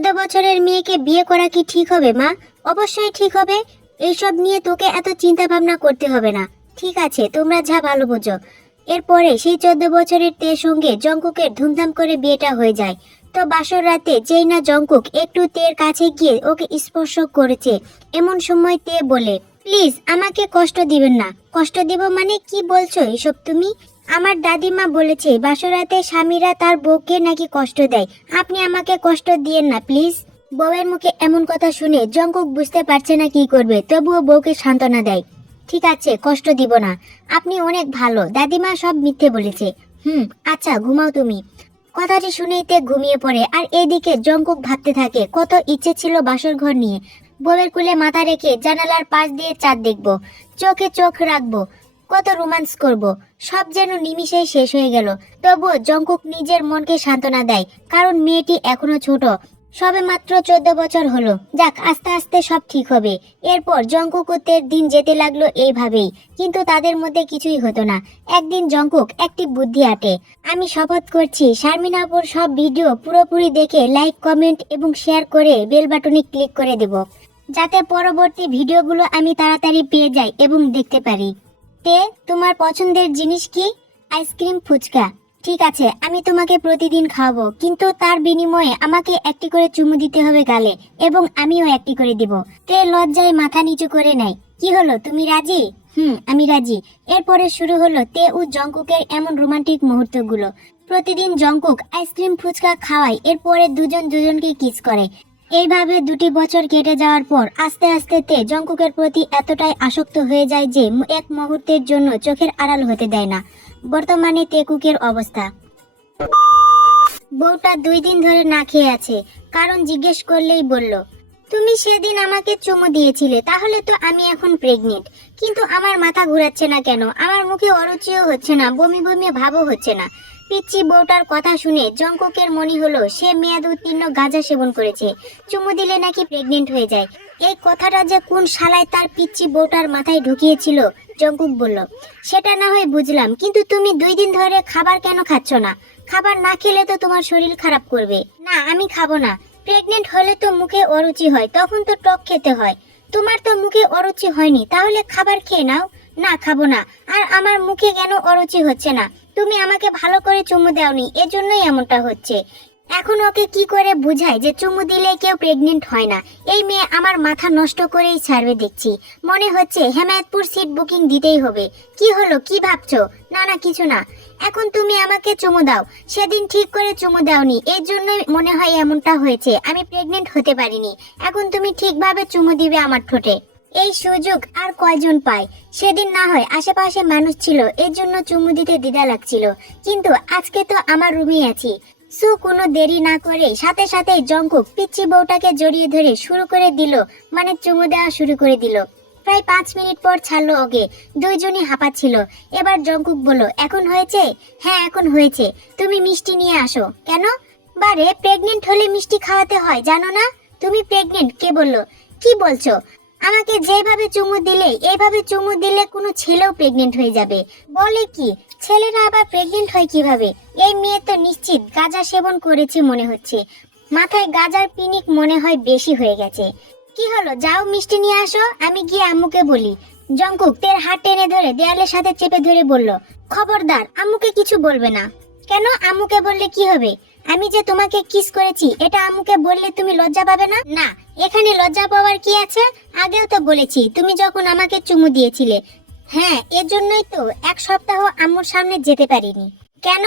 14 বছরের মেয়েকে বিয়ে করা কি ঠিক হবে মা? অবশ্যই ঠিক হবে। এইসব নিয়ে তোকে এত চিন্তা ভাবনা করতে হবে না। ঠিক আছে, তোমরা যা ভালো বোঝো। এরপরে সেই 14 বছরের তের সঙ্গে জঙ্কুকের ধুমধাম করে বিয়েটা হয়ে যায়। তো বাসর রাতে যেই না জঙ্কুক একটু তের কাছে গিয়ে ওকে স্পর্শ করেছে, এমন সময় তে বলে, প্লিজ আমাকে কষ্ট দিবেন না। কষ্ট দিব মানে কি বলছো এসব তুমি? আমার দাদিমা বলেছে বাসরাতে স্বামীরা তার বউকে নাকি কষ্ট দেয়। আপনি আমাকে কষ্ট দিয়েন না প্লিজ। বউয়ের মুখে এমন কথা শুনে জঙ্কুক বুঝতে পারছে না কি করবে, তবুও বউকে সান্ত্বনা দেয়। ঠিক আছে, কষ্ট দিব না। আপনি অনেক ভালো, দাদিমা সব মিথ্যে বলেছে। আচ্ছা ঘুমাও তুমি। কথাটি শুনেই তে ঘুমিয়ে পড়ে। আর এদিকে জঙ্কুক ভাবতে থাকে কত ইচ্ছে ছিল বাসর ঘর নিয়ে বউয়ের কোলে মাথা রেখে জানালার পাশ দিয়ে চাঁদ দেখবো, চোখে চোখ রাখবো, কত রোমান্স করব। সব যেন নিমিষেই শেষ হয়ে গেল। তবুও জঙ্কুক নিজের মনকে সান্ত্বনা দেয়, কারণ মেয়েটি এখনো ছোট, সবে মাত্র 14 বছর হলো। যাক, আস্তে আস্তে সব ঠিক হবে। এরপর জঙ্কুক ও তের দিন যেতে লাগলো এইভাবেই। কিন্তু তাদের মধ্যে কিছুই হতো না। একদিন জঙ্কুক একটি বুদ্ধি আটে। আমি শপথ করছি শারমিন আপুর সব ভিডিও পুরোপুরি দেখে লাইক, কমেন্ট এবং শেয়ার করে বেল বাটনে ক্লিক করে দেব, যাতে পরবর্তী ভিডিওগুলো আমি তাড়াতাড়ি পেয়ে যাই এবং দেখতে পারি। তে, তোমার পছন্দের জিনিস কি? আইসক্রিম, ফুচকা। ঠিক আছে, আমি তোমাকে প্রতিদিন খাওয়াবো, কিন্তু তার বিনিময়ে আমাকে একটি করে চুমু দিতে হবে গালে, এবং আমিও একটি করে দিব। তে লজ্জায় মাথা নিচু করে নেয়। কি হলো, তুমি রাজি? আমি রাজি। এরপরে শুরু হলো তে ও জঙ্কুকের এমন রোমান্টিক মুহূর্তগুলো। প্রতিদিন জঙ্কুক আইসক্রিম, ফুচকা খাওয়ায়, এরপরে দুজন দুজনকে কিস করে। এইভাবে 2টি বছর কেটে যাওয়ার পর আস্তে আস্তে তে জঙ্কুকের প্রতি এতটাই আসক্ত হয়ে যায় যে এক মুহূর্তের জন্য চোখের আড়াল হতে দেয় না। বর্তমানে তেকুকের অবস্থা, বউটা 2 দিন ধরে না খেয়ে আছে। কারণ জিজ্ঞেস করলেই বলল, তুমি সেদিন আমাকে চুমু দিয়েছিলে, তাহলে তো আমি এখন প্রেগনেন্ট। কিন্তু আমার মাথা ঘুরাচ্ছে না কেন, আমার মুখে অরুচিও হচ্ছে না, বমি বমি ভাবও হচ্ছে না। পিচ্চি বউটার কথা শুনে জঙ্কুকের মনে হলো সে মেয়াদ উত্তীর্ণ গাঁজা সেবন করেছে, চুমু দিলে নাকি প্রেগনেন্ট হয়ে যায়। এই কথাটা যে কোন শালায় তার পিচ্চি বউটার মাথায় ঢুকিয়েছিল। জঙ্কুক বলল, সেটা না হয় বুঝলাম, কিন্তু তুমি 2 দিন ধরে খাবার কেন খাচ্ছ না? খাবার না খেলে তো তোমার শরীর খারাপ করবে। না, আমি খাবো না। প্রেগনেন্ট হলে তো মুখে অরুচি হয়, তখন তো টক খেতে হয়। তোমার তো মুখে অরুচি হয়নি, তাহলে খাবার খেয়ে নাও। না, খাবো না। আর আমার মুখে কেন অরুচি হচ্ছে না? তুমি আমাকে ভালো করে চুমু দাওনি, এজন্যই এমনটা হচ্ছে। এখন ওকে কি করে বুঝাই যে চুমু দিলে কেউ প্রেগনেন্ট হয় না? এই মেয়ে আমার মাথা নষ্ট করেই ছাড়বে দেখছি। মনে হচ্ছে হেমায়তপুর সিট বুকিং দিতেই হবে। কি হলো, কি ভাবছো? না না, কিছু না। এখন তুমি আমাকে চুমু দাও। সেদিন ঠিক করে চুমু দাওনি, এর জন্যই মনে হয় এমনটা হয়েছে। আমি প্রেগনেন্ট হতে পারিনি। এখন তুমি ঠিকভাবে চুমু দিবে আমার ঠোঁটে। এই সুযোগ আর কয়জন পায়? সেদিন না হয় আশেপাশে মানুষ ছিল, এর জন্য চুমু দিতে দ্বিধা লাগছিল, কিন্তু আজকে তো আমার রুমে আছি। কোনো দেরি না করে সাথে সাথে জঙ্কুক পিচ্চি বউটাকে জড়িয়ে ধরে শুরু করে দিল, মানে চুমু দেওয়া শুরু করে দিল। প্রায় 5 মিনিট পর ছাড়লো ওকে। দুইজনই হাঁপাচ্ছিল। এবার জঙ্কুক বলল, এখন হয়েছে? হ্যাঁ, এখন হয়েছে। তুমি মিষ্টি নিয়ে আসো। কেন? বারে, প্রেগনেন্ট হলে মিষ্টি খাওয়াতে হয়, জানো না? তুমি প্রেগনেন্ট? কে বললো? কি বলছো? আমাকে যেভাবে চুমু দিলে, এইভাবে চুমু দিলে কোনো ছেলেও প্রেগনেন্ট হয়ে যাবে। বলে কি? ছেলেরা আবার প্রেগনেন্ট হয় কিভাবে? এই মেয়ে তো নিশ্চিত গাঁজা সেবন করেছে মনে হচ্ছে। মাথায় গাঁজার পিনিক মনে হয় বেশি হয়ে গেছে। কি হলো, যাও মিষ্টি নিয়ে আসো, আমি গিয়ে আম্মুকে বলি। জঙ্কুক তের হাত টেনে ধরে দেয়ালের সাথে চেপে ধরে বলল, খবরদার, আম্মুকে কিছু বলবে না। কেন? আম্মুকে বললে কি হবে? আমি যে তোমাকে কিস করেছি, এটা আম্মুকে বললে তুমি লজ্জা পাবে না? না, এখানে লজ্জা পাওয়ার কি আছে? আগেও তো বলেছি তুমি যখন আমাকে চুমু দিয়েছিলে। হ্যাঁ, এজন্যই তো 1 সপ্তাহ আম্মুর সামনে যেতে পারিনি। কেন?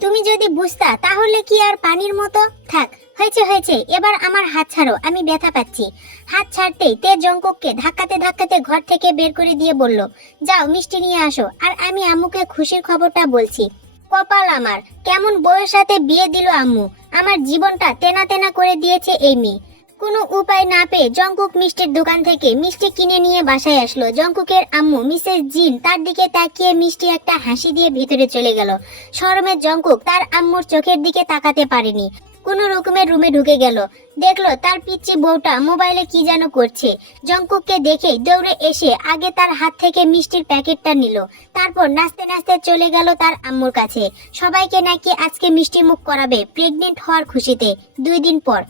তুমি যদি বুঝতা তাহলে কি আর পানির মতো? থাক, হয়েছে হয়েছে, এবার আমার হাত ছাড়ো, আমি ব্যথা পাচ্ছি। হাত ছাড়তেই তে জঙ্কুককে ধাক্কাতে ধাক্কাতে ঘর থেকে বের করে দিয়ে বলল, যাও মিষ্টি নিয়ে আসো, আর আমি আম্মুকে খুশির খবরটা বলছি। কপাল আমার, কেমন বউয়ের সাথে বিয়ে দিল আম্মু। আমার জীবনটা তেনা তেনা করে দিয়েছে এই মেয়ে। কোনো উপায় না পেয়ে জঙ্কুক মিষ্টির দোকান থেকে মিষ্টি কিনে নিয়ে বাসায় আসলো। জঙ্কুকের আম্মু মিসেস জিন তার দিকে তাকিয়ে মিষ্টি একটা হাসি দিয়ে ভিতরে চলে গেল। শরমে জঙ্কুক তার আম্মুর চোখের দিকে তাকাতে পারেনি। কোন রকমের রুমে ঢুকে গেল। দেখলো তার পিচ্চি বউটা মোবাইলে কি যেন করছে। জঙ্কুককে দেখে দৌড়ে এসে আগে তার হাত থেকে মিষ্টির প্যাকেটটা নিল, তারপর নাচতে নাচতে চলে গেল তার আম্মুর কাছে। সবাইকে নাকি আজকে মিষ্টি মুখ করাবে প্রেগনেন্ট হওয়ার খুশিতে 2 দিন পর।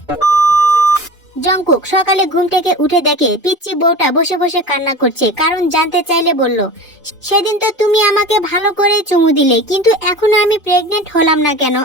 জংকুক সকালে ঘুম থেকে উঠে দেখে পিচ্চি বউটা বসে বসে কান্না করছে। কারণ জানতে চাইলে বলল, সেদিন তো তুমি আমাকে ভালো করে চুমু দিলে, কিন্তু এখনো আমি প্রেগনেন্ট হলাম না কেন?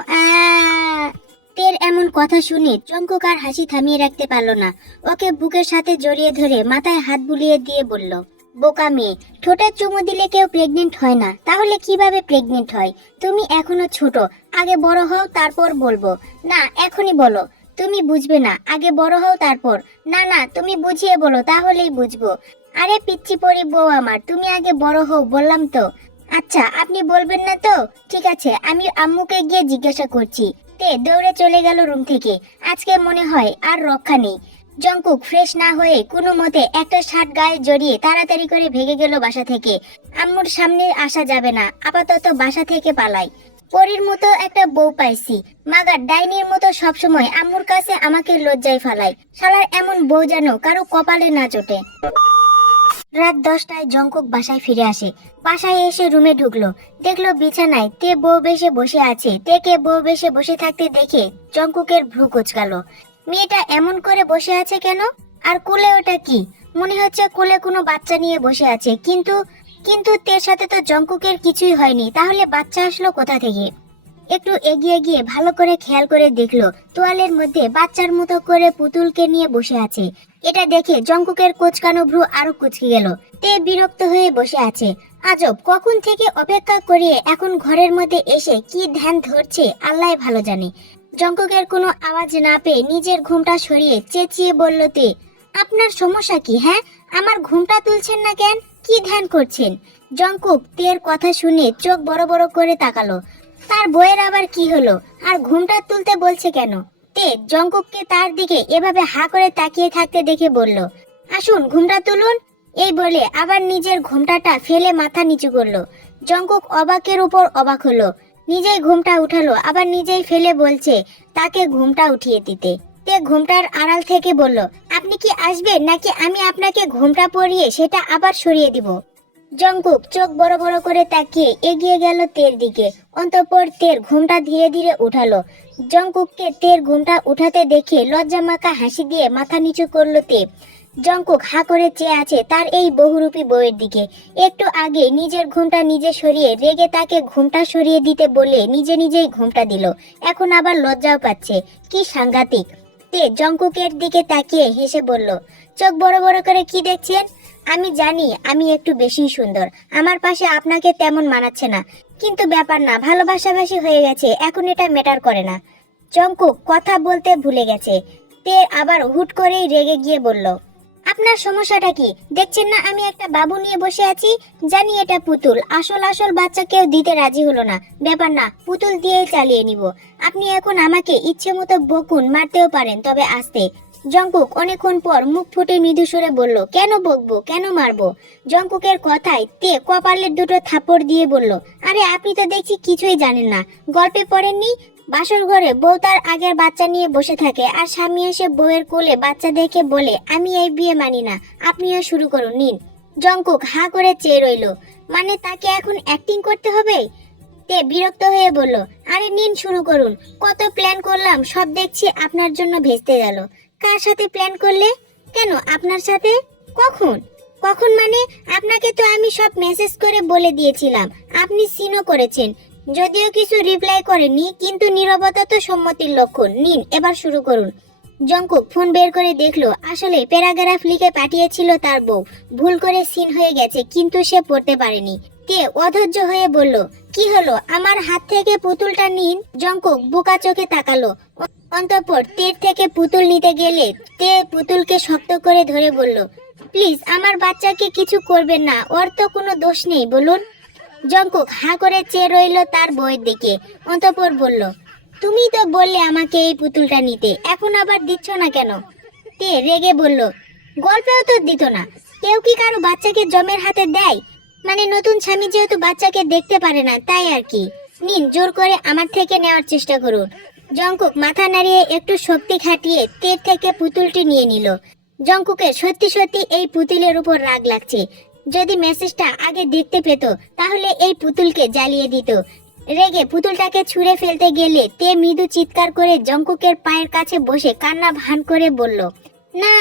তের এমন কথা শুনে জংকুক আর হাসি থামিয়ে রাখতে পারলো না। ওকে বুকের সাথে জড়িয়ে ধরে মাথায় হাত বুলিয়ে দিয়ে বলল, বোকা মেয়ে, ঠোঁটে চুমু দিলে কেউ প্রেগনেন্ট হয় না, তাহলে কিভাবে প্রেগনেন্ট হয়? তুমি এখনো ছোট, আগে বড় হও তারপর বলবো। না, এখনই বলো। তুমি বুঝবে না, আগে বড় হও তারপর। না না, তুমি বুঝিয়ে বলো, তাহলেই বুঝবো। আরে পিচ্চি পরি বউ আমার, তুমি আগে বড় হও বললাম তো। আচ্ছা, আপনি বলবেন না তো? ঠিক আছে, আমি আম্মুকে গিয়ে জিজ্ঞাসা করছি। তে দৌড়ে চলে গেল রুম থেকে। আজকে মনে হয় আর রক্ষা নেই। জংকুক ফ্রেশ না হয়ে কোনো মতে একটা শার্ট গায়ে জড়িয়ে তাড়াতাড়ি করে ভেগে গেল বাসা থেকে। আম্মুর সামনে আসা যাবে না, আপাতত বাসা থেকে পালাই। পরীর মতো একটা বউ পাইছি, মাগার ডাইনির মতো সবসময় আম্মুর কাছে আমাকে লজ্জায় ফালায়। শালার এমন বউ যেন কারো কপালে না জোটে। রাত 10টায় জংকুক বাসায় ফিরে আসে। বাসায় এসে রুমে ঢুকলো, দেখলো বিছানায় তে বউ বেশে বসে আছে। তেকে বউ বেশে বসে থাকতে দেখে জংকুকের ভ্রু কুঁচকালো। মেয়েটা এমন করে বসে আছে কেন? আর কোলে ওটা কি? মনে হচ্ছে কোলে কোনো বাচ্চা নিয়ে বসে আছে। কিন্তু কিন্তু তের সাথে তো জংকুকের কিছুই হয়নি, তাহলে বাচ্চা আসলো কোথা থেকে? একটু এগিয়ে গিয়ে ভালো করে খেয়াল করে দেখলো তোয়ালের মধ্যে বাচ্চার মতো করে পুতুলকে নিয়ে বসে আছে। এটা দেখে জংকুকের কোচকানো ভ্রু আরো কুচকে গেল। তে বিরক্ত হয়ে বসে আছে। আজব, কখন থেকে অপেক্ষা করিয়ে এখন ঘরের মধ্যে এসে কি ধ্যান ধরছে আল্লাহ ভালো জানে। জংকুকের কোনো আওয়াজ না পেয়ে নিজের ঘুমটা সরিয়ে চেঁচিয়ে বলল, তে আপনার সমস্যা কি? হ্যাঁ, আমার ঘুমটা তুলছেন না কেন? কি ধ্যান করছেন? জংকুক তের কথা শুনে চোখ বড় বড় করে তাকালো। তার বইয়ের আবার কি হলো? আর ঘুমটা তুলতে বলছে কেন? তে জংকুককে তার দিকে এভাবে হা করে তাকিয়ে থাকতে দেখে বলল, আসুন ঘুমটা তুলুন। এই বলে আবার নিজের ঘুমটাটা ফেলে মাথা নিচু করলো। জংকুক অবাকের উপর অবাক হলো। নিজেই ঘুমটা উঠালো, আবার নিজেই ফেলে বলছে তাকে ঘুমটা উঠিয়ে দিতে। তে ঘুমটার আড়াল থেকে বলল, আপনি কি আসবেন নাকি আমি আপনাকে ঘুমটা পরিয়ে সেটা আবার সরিয়ে দিব? জংকুক চোখ বড় বড় করে তাকিয়ে এগিয়ে গেল তের দিকে। অন্তঃপর তের ঘুমটা ধীরে ধীরে উঠালো। জংকুককে তের ঘুমটা উঠাতে দেখে লজ্জা মাখা হাসি দিয়ে মাথা নিচু করলো তে। জংকুক হা করে চেয়ে আছে তার এই বহুরূপী বউয়ের দিকে। একটু আগে নিজের ঘুমটা নিজে সরিয়ে রেগে তাকে ঘুমটা সরিয়ে দিতে বলে নিজে নিজেই ঘুমটা দিল, এখন আবার লজ্জাও পাচ্ছে। কি সাংঘাতিক! তে জংকুকের দিকে তাকিয়ে হেসে বলল, চোখ বড় বড় করে কি দেখছেন? আমি জানি আমি একটু বেশি সুন্দর, আমার পাশে আপনাকে তেমন মানাচ্ছে না, কিন্তু ব্যাপার না, ভালোবাসাবাসি হয়ে গেছে, এখন এটা ম্যাটার করে না। জংকুক কথা বলতে ভুলে গেছে। তে আবার হুট করেই রেগে গিয়ে বলল, আপনার সমস্যাটা কি? দেখছেন না আমি একটা বাবু নিয়ে বসে আছি? জানি এটা পুতুল, আসল আসল বাচ্চা কেউ দিতে রাজি হলো না, ব্যাপার না, পুতুল দিয়েই চালিয়ে নিব। আপনি এখন আমাকে ইচ্ছে মতো বকুন, মারতেও পারেন, তবে আস্তে। জংকুক অনেকক্ষণ পর মুখ ফুটে মৃদু সুরে বলল, কেন বকবো, কেন মারবো? জংকুকের কথায় তে কপালের দুটো থাপ্পড় দিয়ে বলল, আরে আপনি তো দেখছি কিছুই জানেন না, গল্পে পড়েননি? বাসর ঘরে বউ তার আগের বাচ্চা নিয়ে বসে থাকে, আর স্বামী এসে বউয়ের কোলে বাচ্চা দেখে বলে, আমি এই বিয়ে মানি না, আপনিও শুরু করুন, নিন। জংকুক হা করে চেয়ে রইল, মানে তাকে এখন অ্যাক্টিং করতে হবে? তে বিরক্ত হয়ে বলল, আরে নিন, শুরু করুন। কত প্ল্যান করলাম, সব দেখছি আপনার জন্য ভেস্তে গেল। কার সাথে প্ল্যান করলে? কেন আপনার সাথে? কখন? কখন মানে? আপনাকে তো আমি সব মেসেজ করে বলে দিয়েছিলাম, আপনি সিনও করেছেন, যদিও কিছু রিপ্লাই করেননি, কিন্তু নীরবতা তো সম্মতির লক্ষণ। নিন, এবার শুরু করুন। জংকুক ফোন বের করে দেখলো আসলে প্যারাগ্রাফ লিখে পাঠিয়েছিল তার বউ, ভুল করে সিন হয়ে গেছে, কিন্তু সে পড়তে পারেনি। তে অধৈর্য হয়ে বলল, কি হলো, আমার হাত থেকে পুতুলটা নিন। জংকুক বোকা চোখে তাকালো। অন্তঃপর তের থেকে পুতুল নিতে গেলে তে পুতুলকে শক্ত করে ধরে বলল, প্লিজ আমার বাচ্চাকে কিছু করবেন না, ওর তো কোনো দোষ নেই, বলুন। জংকুক হা করে চেয়ে রইল তার বউয়ের দিকে। অন্তঃপর বলল, তুমি তো বললে আমাকে এই পুতুলটা নিতে, এখন আবার দিচ্ছ না কেন? তে রেগে বলল, গল্পেও তো দিত না, কেউ কি কারো বাচ্চাকে জমের হাতে দেয়? মানে নতুন স্বামী যেহেতু বাচ্চাকে দেখতে পারে না, তাই আর কি। নিন, জোর করে আমার থেকে নেওয়ার চেষ্টা করুন। জংকুক মাথা নাড়িয়ে একটু শক্তি খাটিয়ে তের থেকে পুতুলটি নিয়ে নিল। জংকুকের সত্যি সত্যি এই পুতুলের উপর রাগ লাগছে। যদি মেসেজটা আগে দেখতে পেত তাহলে এই পুতুলকে জ্বালিয়ে দিত। রেগে পুতুলটাকে ছুঁড়ে ফেলতে গেলে তে মৃদু চিৎকার করে জংকুকের পায়ের কাছে বসে কান্না ভান করে বলল, না,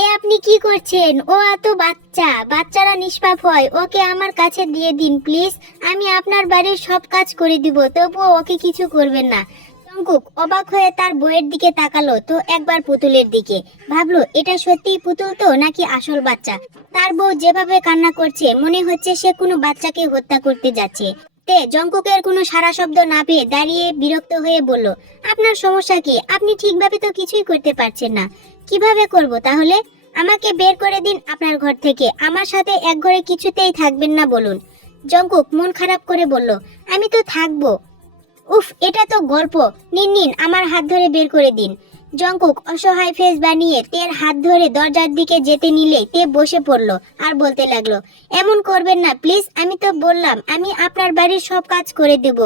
এ আপনি কি করছেন? ও এত বাচ্চা, বাচ্চারা নিষ্পাপ হয়, ওকে আমার কাছে দিয়ে দিন প্লিজ। আমি আপনার বাড়ির সব কাজ করে দিব, তবুও ওকে কিছু করবেন না। জঙ্কুক অবাক হয়ে তার বউয়ের দিকে তাকালো তো একবার পুতুলের দিকে, ভাবলো এটা সত্যিই পুতুল তো নাকি আসল বাচ্চা। তার বউ যেভাবে কান্না করছে মনে হচ্ছে সে কোনো বাচ্চাকে হত্যা করতে যাচ্ছে। তে জঙ্কুকের কোনো সারা শব্দ না পেয়ে দাঁড়িয়ে বিরক্ত হয়ে বলল, আপনার সমস্যা কি? আপনি ঠিকভাবে তো কিছুই করতে পারছেন না। কিভাবে করব তাহলে? আমাকে বের করে দিন আপনার ঘর থেকে, আমার সাথে এক ঘরে কিছুতেই থাকবেন না বলুন। জঙ্কুক মন খারাপ করে বলল, আমি তো থাকবো। উফ, এটা তো গল্প। নিন নিন, আমার হাত ধরে বের করে দিন। জঙ্কুক অসহায় ফেস বানিয়ে তের হাত ধরে দরজার দিকে যেতে নিলে তে বসে পড়লো আর বলতে লাগলো, এমন করবেন না প্লিজ, আমি তো বললাম আমি আপনার বাড়ির সব কাজ করে দেব,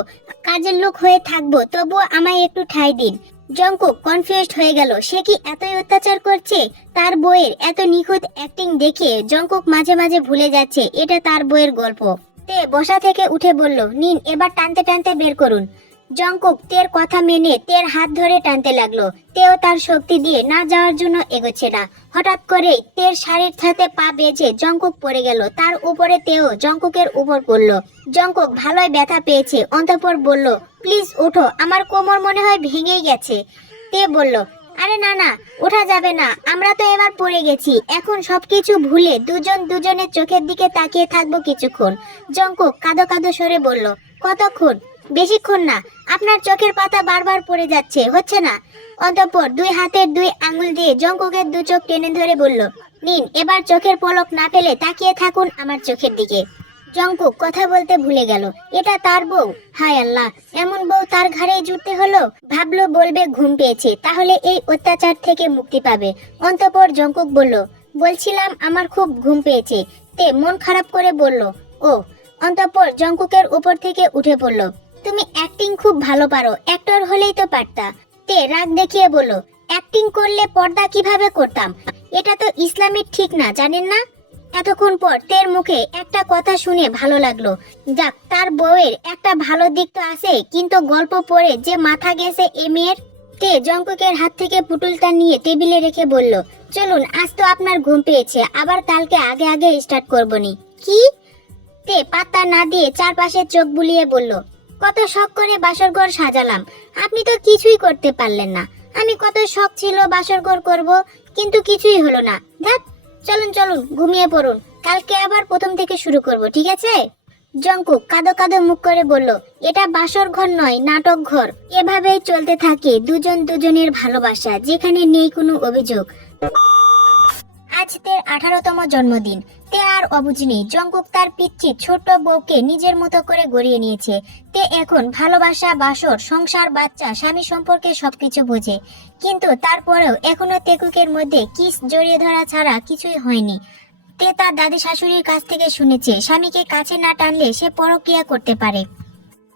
কাজের লোক হয়ে থাকবো, তবুও আমায় একটু ঠাঁই দিন। জঙ্কুক কনফিউজড হয়ে গেল, সে কি এতই অত্যাচার করছে? তার বইয়ের এত নিখুঁত অ্যাক্টিং দেখে জঙ্কুক মাঝে মাঝে ভুলে যাচ্ছে এটা তার বইয়ের গল্প। তে বসা থেকে উঠে বলল, নিন এবার টানতে টানতে বের করুন। জঙ্কুক তের কথা মেনে তের হাত ধরে টানতে লাগলো। তেও তার শক্তি দিয়ে না যাওয়ার জন্য এগোচ্ছে না। হঠাৎ করে তের শাড়ির সাথে পা বেজে জঙ্কুক পড়ে গেল, তার উপরে তেও জঙ্কুকের উপর পড়লো। জঙ্কুক ভালোই ব্যথা পেয়েছে, অন্তঃপর বলল, প্লিজ ওঠো, আমার কোমর মনে হয় ভেঙেই গেছে। তে বলল, আরে না না, ওঠা যাবে না, আমরা তো এবার পড়ে গেছি, এখন সবকিছু ভুলে দুজন দুজনের চোখের দিকে তাকিয়ে থাকবো কিছুক্ষণ। জঙ্কুক কাঁদো কাঁদো সরে বলল, কতক্ষণ? বেশিক্ষণ না, আপনার চোখের পাতা বারবার পড়ে যাচ্ছে, হচ্ছে না। অতঃপর দুই হাতের দুই আঙুল দিয়ে জঙ্কুকের দু চোখ টেনে ধরে বলল, নিন এবার চোখের পলক না ফেলে তাকিয়ে থাকুন আমার চোখের দিকে। জঙ্কুক কথা বলতে ভুলে গেল, এটা তার বউ। হায় আল্লাহ, এমন বউ তার ঘাড়ে জুটতে হলো। ভাবলো বলবে ঘুম পেয়েছে, তাহলে এই অত্যাচার থেকে মুক্তি পাবে। অন্তঃপর জঙ্কুক বলল, বলছিলাম আমার খুব ঘুম পেয়েছে। তে মন খারাপ করে বলল, ও। অন্তঃপর জঙ্কুকের উপর থেকে উঠে পড়ল, তুমি অ্যাক্টিং খুব ভালো পারো, অ্যাক্টর হলেই তো পারতা। তে রাগ দেখিয়ে বলল, অ্যাক্টিং করলে পর্দা কিভাবে করতাম? এটা তো ইসলামের ঠিক না, জানেন না? এতক্ষণ পর তের মুখে একটা কথা শুনে ভালো লাগলো। যাক, তার বউয়ের একটা ভালো দিক তো আছে, কিন্তু গল্প পড়ে যে মাথা গেছে এ মেয়ের। তে জঙ্কুকের হাত থেকে পুতুলটা নিয়ে টেবিলে রেখে বলল, চলুন, আজ তো আপনার ঘুম পেয়েছে, আবার কালকে আগে আগে স্টার্ট করবনি। কি? তে পাত্তা না দিয়ে চারপাশে চোখ বুলিয়ে বলল, কত শখ করে বাসরঘর সাজালাম, আপনি তো কিছুই করতে পারলেন না। আমি কত শখ ছিল বাসরঘর করব, কিন্তু কিছুই হলো না। ধ্যাৎ, চলুন চলুন, ঘুমিয়ে পড়ুন, কালকে আবার প্রথম থেকে শুরু করব, ঠিক আছে? জঙ্কুক কাঁদো কাঁদো মুখ করে বলল, এটা বাসর ঘর নয়, নাটক ঘর। এভাবেই চলতে থাকে দুজন দুজনের ভালোবাসা, যেখানে নেই কোনো অভিযোগ। আজ তের 18তম জন্মদিন। তে আর অবুঝনি, জঙ্কুক তার পিচ্ছি ছোট বউকে নিজের মতো করে গড়িয়ে নিয়েছে। তে এখন ভালোবাসা, বাসর, সংসার, বাচ্চা, স্বামী সম্পর্কে সবকিছু বোঝে। কিন্তু তারপরেও এখনো তেকুকের মধ্যে কিস জড়িয়ে ধরা ছাড়া কিছুই হয়নি। তে তার দাদি শাশুড়ির কাছ থেকে শুনেছে স্বামীকে কাছে না টানলে সে পরক্রিয়া করতে পারে।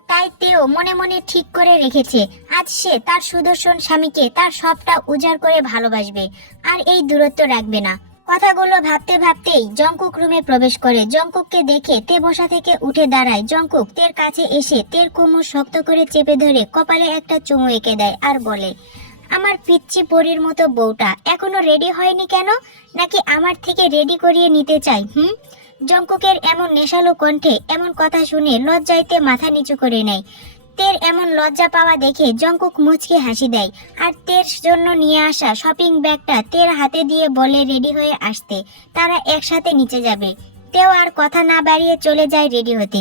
তাই তেও মনে মনে ঠিক করে রেখেছে আজ সে তার সুদর্শন স্বামীকে তার সবটা উজাড় করে ভালোবাসবে, আর এই দূরত্ব রাখবে না। কথাগুলো ভাবতে ভাবতেই জঙ্কুক রুমে প্রবেশ করে। জঙ্কুককে দেখে তে বসা থেকে উঠে দাঁড়ায়। জঙ্কুক তের কাছে এসে তের কোমর শক্ত করে চেপে ধরে কপালে একটা চুমু এঁকে দেয় আর বলে, আমার পিচ্চি পরীর মতো বউটা এখনো রেডি হয়নি কেন? নাকি আমার থেকে রেডি করিয়ে নিতে চাই? জঙ্কুকের এমন নেশালো কণ্ঠে এমন কথা শুনে লজ্জাইতে মাথা নিচু করে নেয়। তের এমন লজ্জা পাওয়া দেখে জঙ্কুক মুচকে হাসি দেয় আর তের জন্য নিয়ে আসা শপিং ব্যাগটা তের হাতে দিয়ে বলে রেডি হয়ে আসতে। তারা একসাথে নিচে যাবে। তেও আর কথা না বাড়িয়ে চলে যায় রেডি হতে।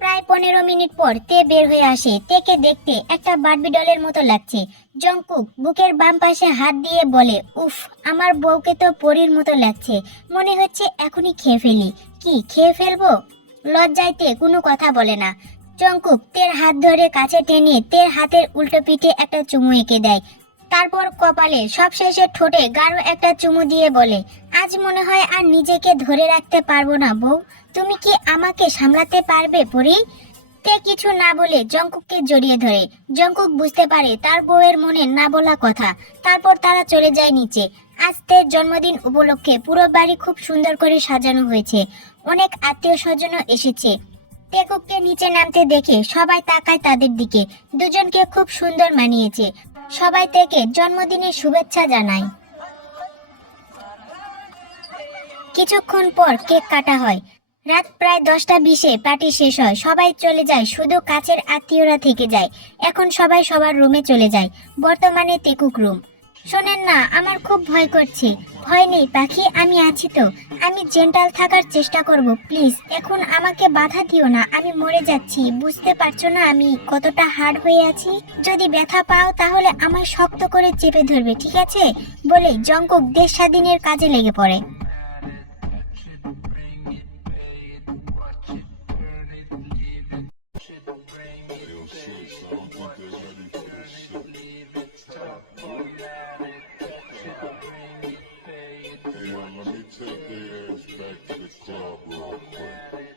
প্রায় 15 মিনিট পর তে বের হয়ে আসে। তেকে দেখতে একটা বারবি ডলের মতো লাগছে। জঙ্কুক বুকের বাম পাশে হাত দিয়ে বলে, উফ, আমার বউকে তো পরীর মতো লাগছে, মনে হচ্ছে এখনই খেয়ে ফেলি। কি খেয়ে ফেলবো? লজ্জাইতে কোনো কথা বলে না। জঙ্কুক তের হাত ধরে কাছে টেনে তের হাতের উল্টো পিঠে একটা চুমু এঁকে দেয়। তারপর কপালে সবশেষে ঠোঁটে গাঢ় একটা চুমু দিয়ে বলে, আজ মনে হয় আর নিজেকে ধরে রাখতে পারবো না বউ, তুমি কি আমাকে সামলাতে পারবে পরি? তে কিছু না বলে জঙ্কুককে জড়িয়ে ধরে। জঙ্কুক বুঝতে পারে তার বউয়ের মনে না বলা কথা। তারপর তারা চলে যায় নিচে। আজ তের জন্মদিন উপলক্ষে পুরো বাড়ি খুব সুন্দর করে সাজানো হয়েছে। অনেক আত্মীয় স্বজনও এসেছে। তেকুককে নিচে নামতে দেখে সবাই তাকায় তাদের দিকে। দুজনকে খুব সুন্দর মানিয়েছে। সবাই থেকে জন্মদিনের শুভেচ্ছা জানায়। কিছুক্ষণ পর কেক কাটা হয়। রাত প্রায় 10টা 20-এ পার্টি শেষ হয়, সবাই চলে যায়, শুধু কাছের আত্মীয়রা থেকে যায়। এখন সবাই সবার রুমে চলে যায়, বর্তমানে তেকুক রুম। শোনেন না, আমার খুব ভয় করছে। ভয় নেই পাখি, আমি আছি তো। আমি জেন্টাল থাকার চেষ্টা করব, প্লিজ এখন আমাকে বাধা দিও না, আমি মরে যাচ্ছি, বুঝতে পারছো না আমি কতটা হার্ড হয়ে আছি? যদি ব্যথা পাও তাহলে আমায় শক্ত করে চেপে ধরবে, ঠিক আছে? বলে জঙ্কুক দেশ স্বাধীনের কাজে লেগে পড়ে। Yo, sis, I don't think they're ready for this shit. Hey, let me take their ass back to the club real quick.